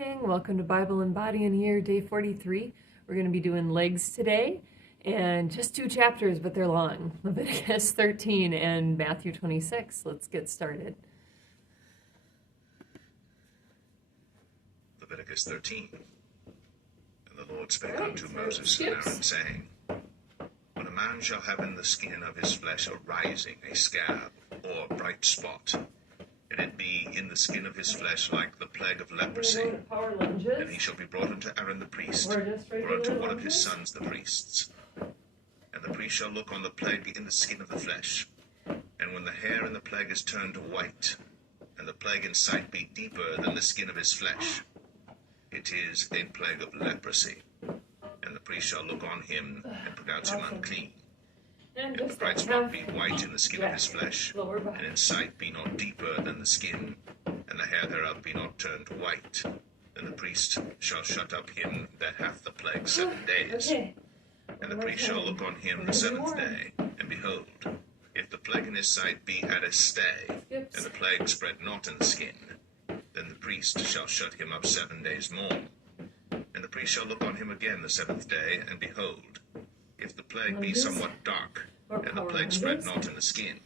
Welcome to Bible and Body in here, day 43. We're going to be doing legs today, and just 2 chapters, but they're long. Leviticus 13 and Matthew 26. Let's get started. Leviticus 13. And the Lord spake unto Moses and Aaron, saying, When a man shall have in the skin of his flesh a rising, a scab, or bright spot, and it be in the skin of his flesh like the plague of leprosy, then he shall be brought unto Aaron the priest, or unto one of his sons the priests. And the priest shall look on the plague in the skin of the flesh, and when the hair in the plague is turned white, and the plague in sight be deeper than the skin of his flesh, it is a plague of leprosy, and the priest shall look on him and pronounce him unclean. If the bright spot be white in the skin of his flesh, and in sight be not deeper than the skin, and the hair thereof be not turned white, then the priest shall shut up him that hath the plague 7 days. And the priest shall look on him the 7th day, and behold, if the plague in his sight be at a stay, and the plague spread not in the skin, then the priest shall shut him up 7 days more. And the priest shall look on him again the 7th day, and behold, if the plague be somewhat dark, and the plague spread not in the skin,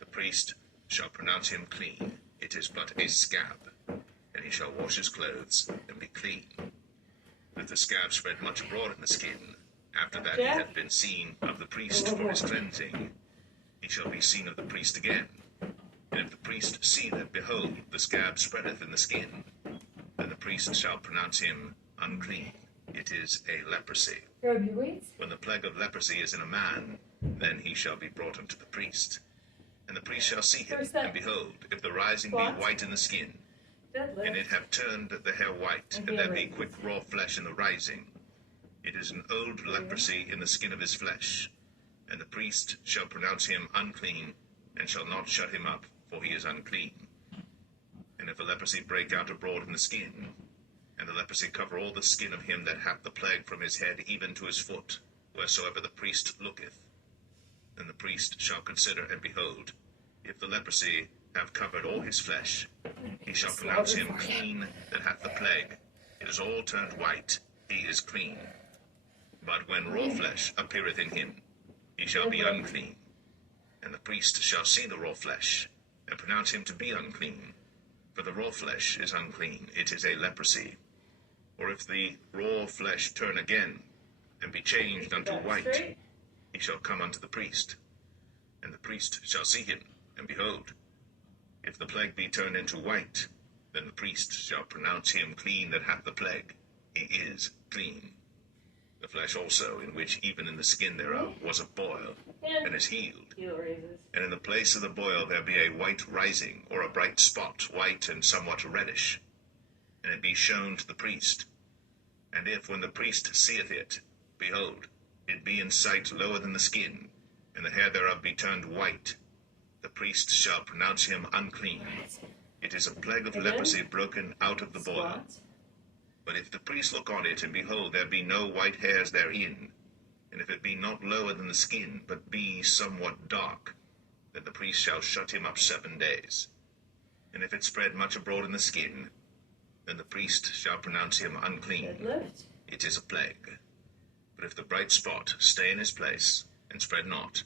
the priest shall pronounce him clean. It is but a scab, and he shall wash his clothes, and be clean. If the scab spread much abroad in the skin, after that he hath been seen of the priest for his cleansing, he shall be seen of the priest again. And if the priest see that, behold, the scab spreadeth in the skin, then the priest shall pronounce him unclean. It is a leprosy. When the plague of leprosy is in a man, then he shall be brought unto the priest. And the priest shall see him, and behold, if the rising be white in the skin, and it have turned the hair white, and there be quick raw flesh in the rising, it is an old leprosy in the skin of his flesh. And the priest shall pronounce him unclean, and shall not shut him up, for he is unclean. And if a leprosy break out abroad in the skin, and the leprosy cover all the skin of him that hath the plague from his head even to his foot, wheresoever the priest looketh, then the priest shall consider, and behold, if the leprosy have covered all his flesh, he shall pronounce him clean that hath the plague. It is all turned white, he is clean. But when raw flesh appeareth in him, he shall be unclean. And the priest shall see the raw flesh, and pronounce him to be unclean. For the raw flesh is unclean, it is a leprosy. Or if the raw flesh turn again, and be changed unto white, he shall come unto the priest. And the priest shall see him, and behold, if the plague be turned into white, then the priest shall pronounce him clean that hath the plague. He is clean. The flesh also, in which even in the skin thereof was a boil, and is healed. And in the place of the boil there be a white rising, or a bright spot, white and somewhat reddish, and it be shown to the priest. And if, when the priest seeth it, behold, it be in sight lower than the skin, and the hair thereof be turned white, the priest shall pronounce him unclean. It is a plague of leprosy broken out of the boil. But if the priest look on it, and behold, there be no white hairs therein, and if it be not lower than the skin, but be somewhat dark, then the priest shall shut him up 7 days. And if it spread much abroad in the skin, then the priest shall pronounce him unclean. It is a plague. But if the bright spot stay in his place, and spread not,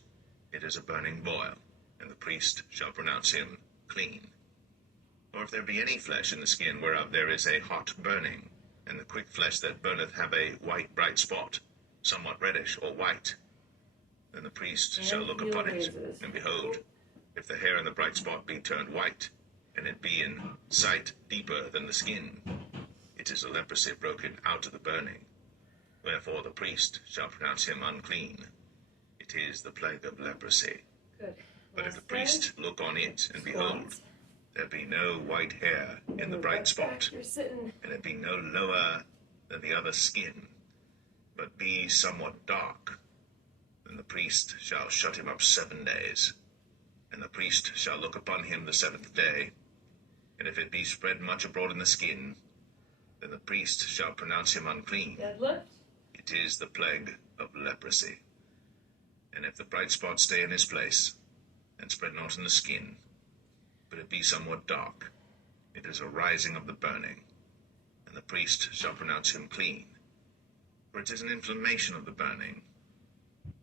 it is a burning boil, and the priest shall pronounce him clean. Or if there be any flesh in the skin whereof there is a hot burning, and the quick flesh that burneth have a white bright spot, somewhat reddish or white, then the priest shall look upon it, and behold, if the hair in the bright spot be turned white, and it be in sight deeper than the skin, it is a leprosy broken out of the burning. Wherefore the priest shall pronounce him unclean. It is the plague of leprosy. But if the priest look on it, and behold, there be no white hair in the bright spot, and it be no lower than the other skin, but be somewhat dark, then the priest shall shut him up 7 days. And the priest shall look upon him the 7th day, and if it be spread much abroad in the skin, then the priest shall pronounce him unclean. It is the plague of leprosy. And if the bright spot stay in his place, and spread not in the skin, but it be somewhat dark, it is a rising of the burning, priest shall pronounce him clean. For it is an inflammation of the burning.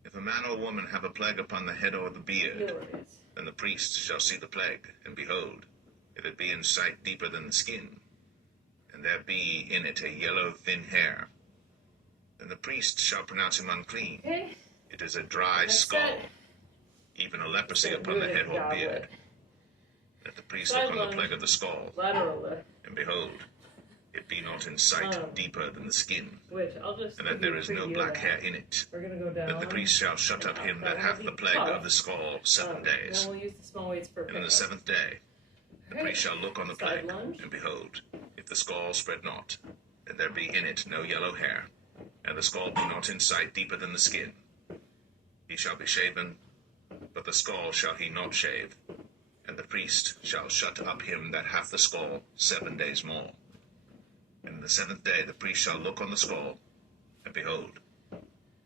If a man or woman have a plague upon the head or the beard, then the priest shall see the plague, and behold, if it be in sight deeper than the skin, and there be in it a yellow thin hair, then the priest shall pronounce him unclean. Okay. It is a dry skull, even a leprosy upon the head or beard. Let the priest look on the plague of the skull, and behold, it be not in sight deeper than the skin, and that there is no black hair in it. We're gonna go down. Then the priest shall shut up him that hath the plague of the skull 7 days. Then we'll use the small weights for And on the 7th day, the priest shall look on the plague, and behold, if the skull spread not, and there be in it no yellow hair, and the skull be not in sight deeper than the skin, he shall be shaven, but the skull shall he not shave, and the priest shall shut up him that hath the skull 7 days more. And on the 7th day the priest shall look on the skull, and behold,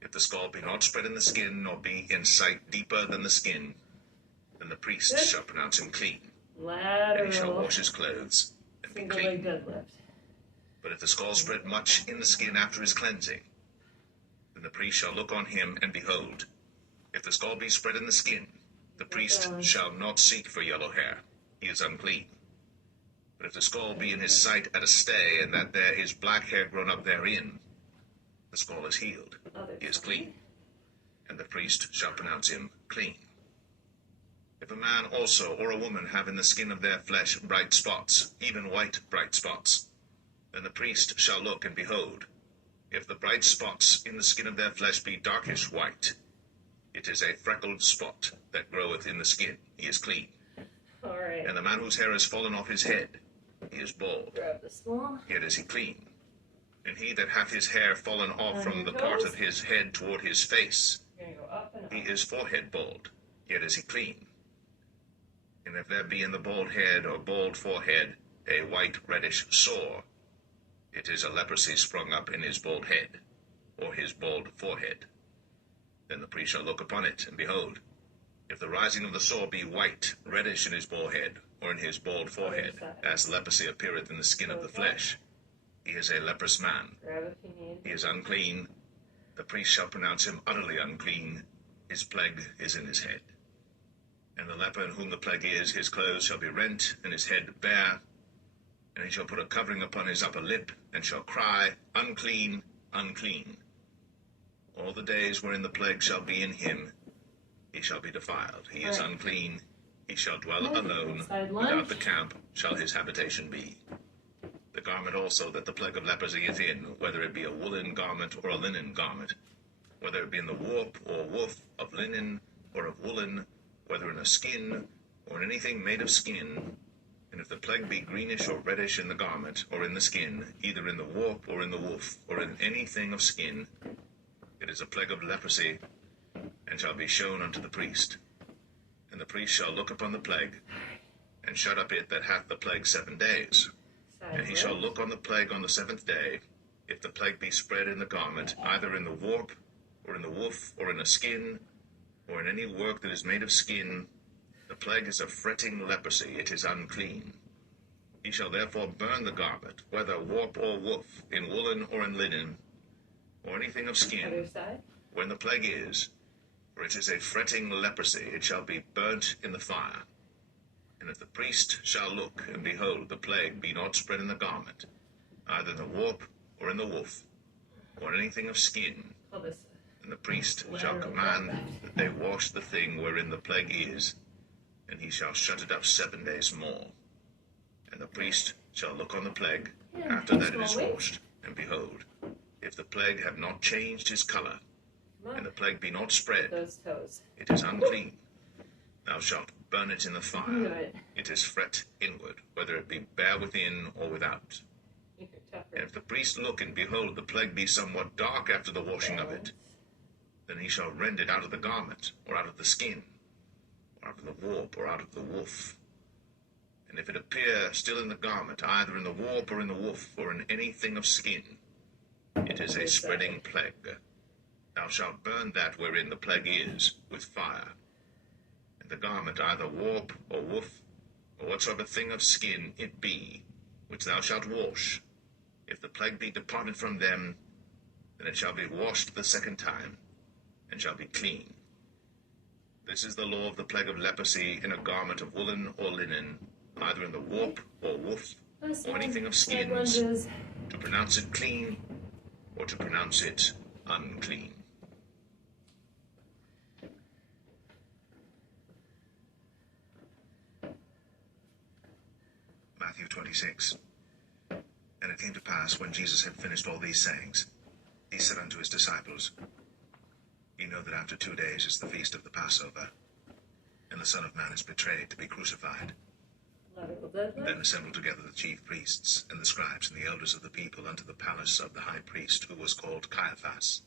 if the skull be not spread in the skin, nor be in sight deeper than the skin, then the priest shall pronounce him clean, and he shall wash his clothes, and be clean. But if the skull spread much in the skin after his cleansing, then the priest shall look on him, and behold, if the skull be spread in the skin, the priest shall not seek for yellow hair, he is unclean. But if the skull be in his sight at a stay, and that there is black hair grown up therein, the skull is healed, he is clean, and the priest shall pronounce him clean. If a man also or a woman have in the skin of their flesh bright spots, even white bright spots, then the priest shall look, and behold, if the bright spots in the skin of their flesh be darkish white, it is a freckled spot that groweth in the skin, he is clean. All right. And the man whose hair is fallen off his head, he is bald, Grab the small. yet is he clean. And he that hath his hair fallen off from the part of his head toward his face, You're gonna go up and up. he is forehead bald, yet is he clean. And if there be in the bald head or bald forehead a white reddish sore, it is a leprosy sprung up in his bald head, or his bald forehead. Then the priest shall look upon it, and behold, if the rising of the sore be white, reddish in his bald head, or in his bald forehead, as leprosy appeareth in the skin of the flesh, he is a leprous man. Grab if you need. He is unclean. The priest shall pronounce him utterly unclean. His plague is in his head. And the leper in whom the plague is, his clothes shall be rent, and his head bare. And he shall put a covering upon his upper lip, and shall cry, Unclean, unclean. All the days wherein the plague shall be in him, he shall be defiled. He is unclean. He shall dwell alone. Without the camp shall his habitation be. The garment also that the plague of leprosy is in, whether it be a woolen garment or a linen garment, whether it be in the warp or woof of linen or of woolen, whether in a skin or in anything made of skin, and if the plague be greenish or reddish in the garment or in the skin, either in the warp or in the woof or in anything of skin, it is a plague of leprosy, and shall be shown unto the priest. And the priest shall look upon the plague, and shut up it that hath the plague 7 days. And he shall look on the plague on the 7th day. If the plague be spread in the garment, either in the warp, or in the woof, or in a skin, or in any work that is made of skin, the plague is a fretting leprosy, it is unclean. He shall therefore burn the garment, whether warp or woof, in woolen or in linen, or anything of skin, Other side. when the plague is, for it is a fretting leprosy, it shall be burnt in the fire. And if the priest shall look, and behold, the plague be not spread in the garment, either in the warp, or in the woof, or anything of skin, Oh, this. then the priest shall command that they wash the thing wherein the plague is, and he shall shut it up 7 days more. And the priest shall look on the plague, after that it is washed, and behold, if the plague have not changed his color, and the plague be not spread, Those toes. it is unclean. Thou shalt burn it in the Do fire. it. It is fret inward, whether it be bare within or without. You're tougher. And if the priest look, and behold, the plague be somewhat dark after the washing of it, then he shall rend it out of the garment, or out of the skin, or out of the warp, or out of the woof. And if it appear still in the garment, either in the warp or in the woof, or in anything of skin, it is a spreading plague. Thou shalt burn that wherein the plague is with fire. And the garment, either warp or woof, or whatsoever thing of skin it be, which thou shalt wash, if the plague be departed from them, then it shall be washed the second time, and shall be clean. This is the law of the plague of leprosy in a garment of woolen or linen, either in the warp or woof, or anything of skins, to pronounce it clean, or to pronounce it unclean. Matthew 26. And it came to pass, when Jesus had finished all these sayings, he said unto his disciples, Ye know that after 2 days is the feast of the Passover, and the Son of Man is betrayed to be crucified. Then assembled together the chief priests, and the scribes, and the elders of the people unto the palace of the high priest, who was called Caiaphas,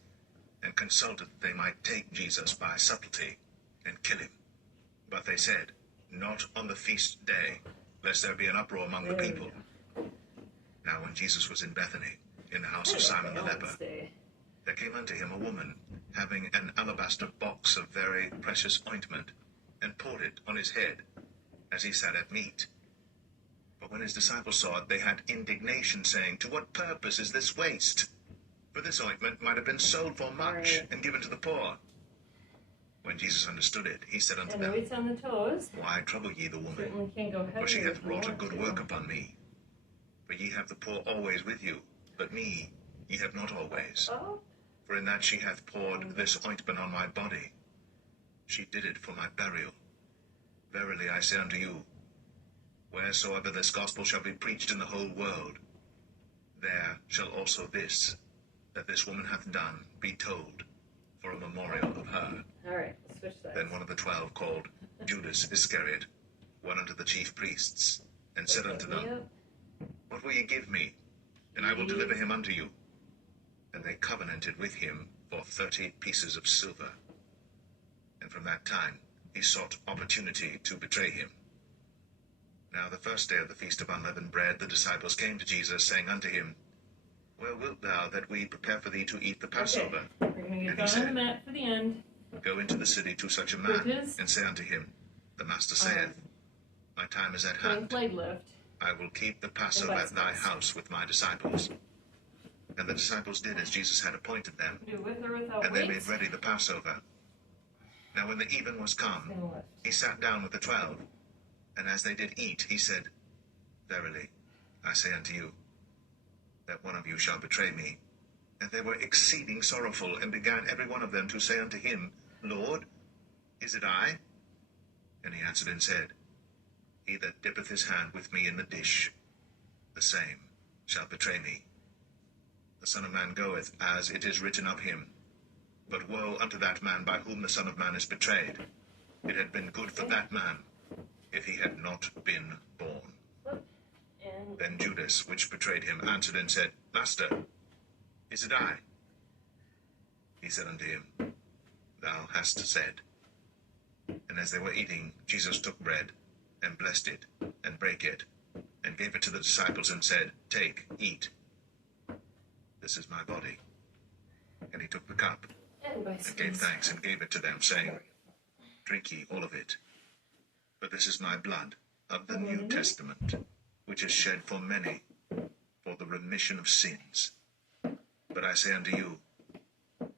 and consulted that they might take Jesus by subtlety, and kill him. But they said, Not on the feast day, lest there be an uproar among the people. Now when Jesus was in Bethany, in the house of Simon the leper, there came unto him a woman, having an alabaster box of very precious ointment, and poured it on his head, as he sat at meat. But when his disciples saw it, they had indignation, saying, To what purpose is this waste? For this ointment might have been sold for much, and given to the poor. When Jesus understood it, he said unto them, on the toes. Why trouble ye the woman? Certainly can't go For she heavier hath if you wrought a want good to. work upon me. For ye have the poor always with you, but me ye have not always. Oh, For in that she hath poured this ointment on my body, she did it for my burial. Verily I say unto you, wheresoever this gospel shall be preached in the whole world, there shall also this, that this woman hath done, be told, for a memorial of her. all right. Let's switch sides. Then one of the 12, called Judas Iscariot, went unto the chief priests, and said unto them, Yep. What will ye give me? And I will deliver him unto you. And they covenanted with him for 30 pieces of silver. And from that time he sought opportunity to betray him. Now the first day of the feast of unleavened bread, the disciples came to Jesus, saying unto him, Where wilt thou that we prepare for thee to eat the Passover? Okay. We're going to And get he down on the said, mat for the end. Go into the city to such a man, Bridges. and say unto him, The Master saith, My time is at Doing hand. flag lift. I will keep the Passover at thy house with my disciples. And the disciples did as Jesus had appointed them, Do with or without and they made weights. ready the Passover. Now when the even was come, Gonna lift. he sat down with the 12, and as they did eat, he said, Verily, I say unto you, that one of you shall betray me. And they were exceeding sorrowful, and began every one of them to say unto him, Lord, is it I? And he answered and said, He that dippeth his hand with me in the dish, the same shall betray me. The Son of Man goeth, as it is written of him. But woe unto that man by whom the Son of Man is betrayed. It had been good for that man, if he had not been born. And Then Judas, which betrayed him, answered and said, Master, is it I? He said unto him, Thou hast said. And as they were eating, Jesus took bread, and blessed it, and brake it, and gave it to the disciples, and said, Take, eat. This is my body. And he took the cup, and by and gave thanks, and gave it to them, saying, Drink ye all of it. But this is my blood of the New Testament, which is shed for many, for the remission of sins. But I say unto you,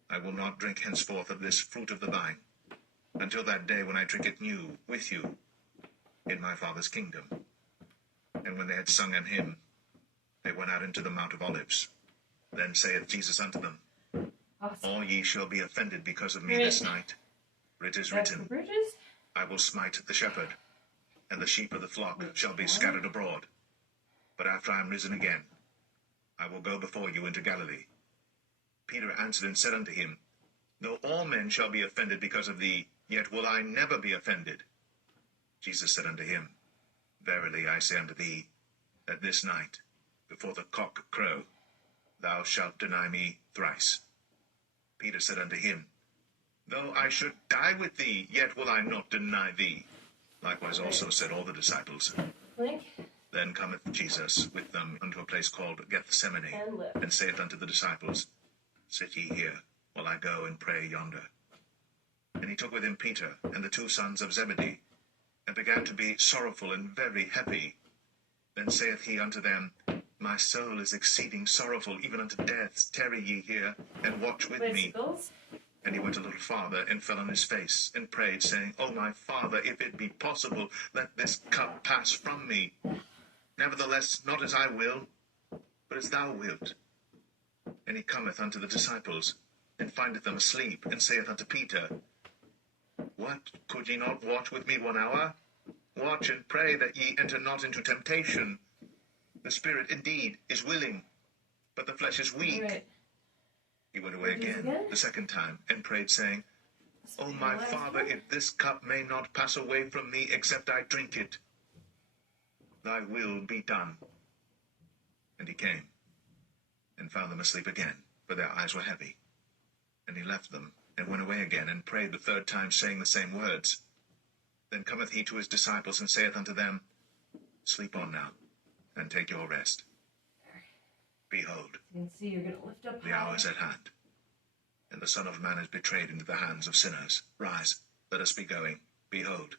I will not drink henceforth of this fruit of the vine, until that day when I drink it new with you in my Father's kingdom. And when they had sung an hymn, they went out into the Mount of Olives. Then saith Jesus unto them, Awesome. All ye shall be offended because of me Right. this night. For it is That's the written, bridges. I will smite the shepherd, and the sheep of the flock shall be scattered abroad. But after I am risen again, I will go before you into Galilee. Peter answered and said unto him, Though all men shall be offended because of thee, yet will I never be offended. Jesus said unto him, Verily I say unto thee, that this night, before the cock crow, thou shalt deny me thrice. Peter said unto him, Though I should die with thee, yet will I not deny thee. Likewise also said all the disciples. Link Then cometh Jesus with them unto a place called Gethsemane, and lift. and saith unto the disciples, Sit ye here, while I go and pray yonder. And he took with him Peter and the 2 sons of Zebedee, and began to be sorrowful and very heavy. Then saith he unto them, My soul is exceeding sorrowful, even unto death. Tarry ye here, and watch with me. Bicycles. And he went a little farther, and fell on his face, and prayed, saying, O my Father, if it be possible, let this cup pass from me. Nevertheless, not as I will, but as thou wilt. And he cometh unto the disciples, and findeth them asleep, and saith unto Peter, What, could ye not watch with me 1 hour? Watch and pray that ye enter not into temptation. The spirit indeed is willing, but the flesh is weak. All right. He went away again the second time, and prayed, saying, O my Father, if this cup may not pass away from me, except I drink it, thy will be done. And he came, and found them asleep again, for their eyes were heavy. And he left them, and went away again, and prayed the third time, saying the same words. Then cometh he to his disciples, and saith unto them, Sleep on now, and take your rest. Behold, You can see you're going to lift up the high. hour is at hand, and the Son of Man is betrayed into the hands of sinners. Rise, let us be going. Behold,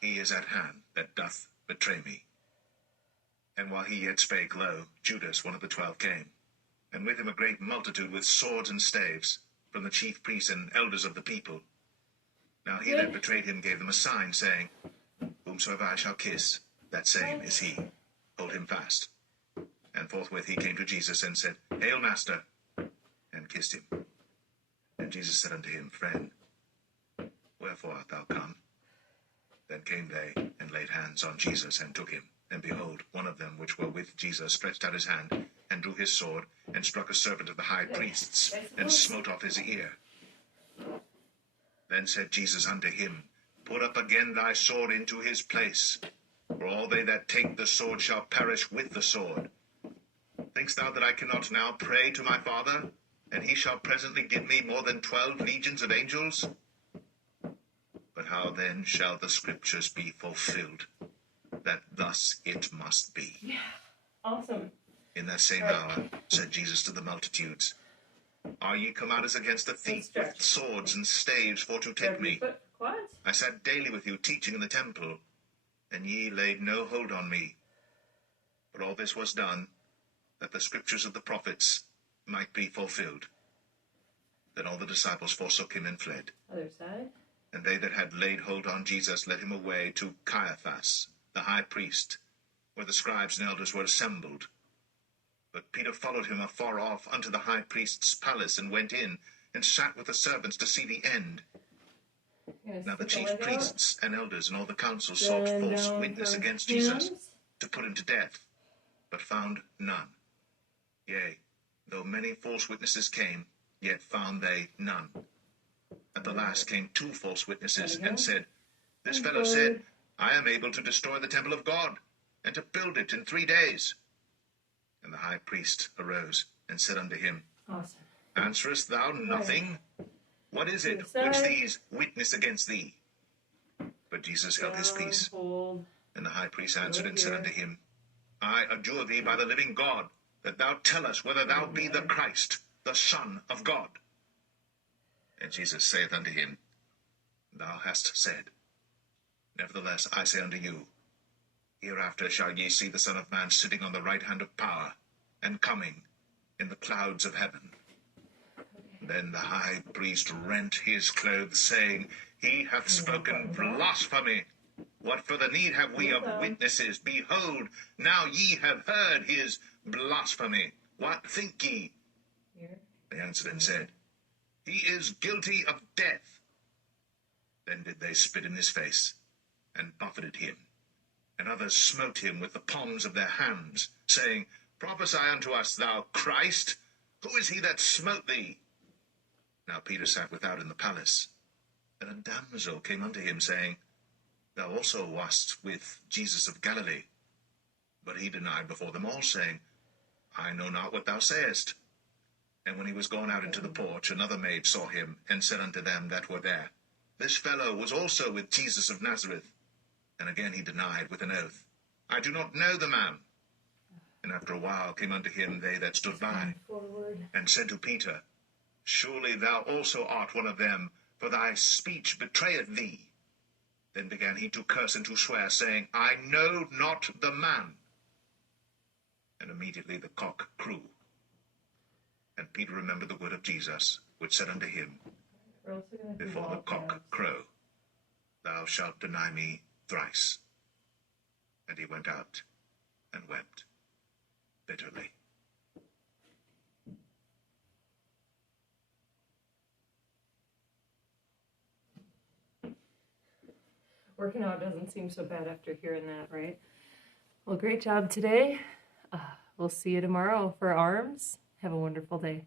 he is at hand that doth betray me. And while he yet spake, lo, Judas, one of the 12, came, and with him a great multitude with swords and staves, from the chief priests and elders of the people. Now he that betrayed him gave them a sign, saying, Whomsoever I shall kiss, that same is he. Hold him fast. And forthwith he came to Jesus, and said, Hail, Master, and kissed him. And Jesus said unto him, Friend, wherefore art thou come? Then came they, and laid hands on Jesus, and took him. And behold, one of them which were with Jesus stretched out his hand, and drew his sword, and struck a servant of the high priests, and smote off his ear. Then said Jesus unto him, Put up again thy sword into his place, for all they that take the sword shall perish with the sword. Thinkst thou that I cannot now pray to my Father, and he shall presently give me more than 12 legions of angels? But how then shall the scriptures be fulfilled, that thus it must be? Yeah. Awesome. In that same hour said Jesus to the multitudes, Are ye come out as against a thief with swords and staves for to take me? What? I sat daily with you teaching in the temple, and ye laid no hold on me. But all this was done, that the scriptures of the prophets might be fulfilled. Then all the disciples forsook him and fled. Other side. And they that had laid hold on Jesus led him away to Caiaphas, the high priest, where the scribes and elders were assembled. But Peter followed him afar off unto the high priest's palace, and went in, and sat with the servants to see the end. Now the chief priests and elders and all the council sought false witness against Jesus, to put him to death, but found none. Yea, though many false witnesses came, yet found they none. At the last came 2 false witnesses, and said, This fellow said, I am able to destroy the temple of God, and to build it in 3 days. And the high priest arose, and said unto him, Awesome. Answerest thou nothing? What is it which these witness against thee? But Jesus held his peace. Hold. And the high priest answered and said unto him, I adjure thee by the living God, that thou tell us whether thou be the Christ, the Son of God. And Jesus saith unto him, Thou hast said. Nevertheless I say unto you, Hereafter shall ye see the Son of Man sitting on the right hand of power, and coming in the clouds of heaven. Then the high priest rent his clothes, saying, He hath spoken blasphemy. What further need have we of witnesses? Behold, now ye have heard his blasphemy. What think ye? They answered and said, He is guilty of death. Then did they spit in his face, and buffeted him. And others smote him with the palms of their hands, saying, Prophesy unto us, thou Christ. Who is he that smote thee? Now Peter sat without in the palace. And a damsel came unto him, saying, Thou also wast with Jesus of Galilee. But he denied before them all, saying, I know not what thou sayest. And when he was gone out into the porch, another maid saw him, and said unto them that were there, This fellow was also with Jesus of Nazareth. And again he denied with an oath, I do not know the man. And after a while came unto him they that stood by, and said to Peter, Surely thou also art one of them, for thy speech betrayeth thee. Then began he to curse and to swear, saying, I know not the man. And immediately the cock crew. And Peter remembered the word of Jesus, which said unto him, We're also going to do Before the wall cock tabs. crow, thou shalt deny me thrice. And he went out and wept bitterly. Working out doesn't seem so bad after hearing that, right? Well, great job today. We'll see you tomorrow for arms. Have a wonderful day.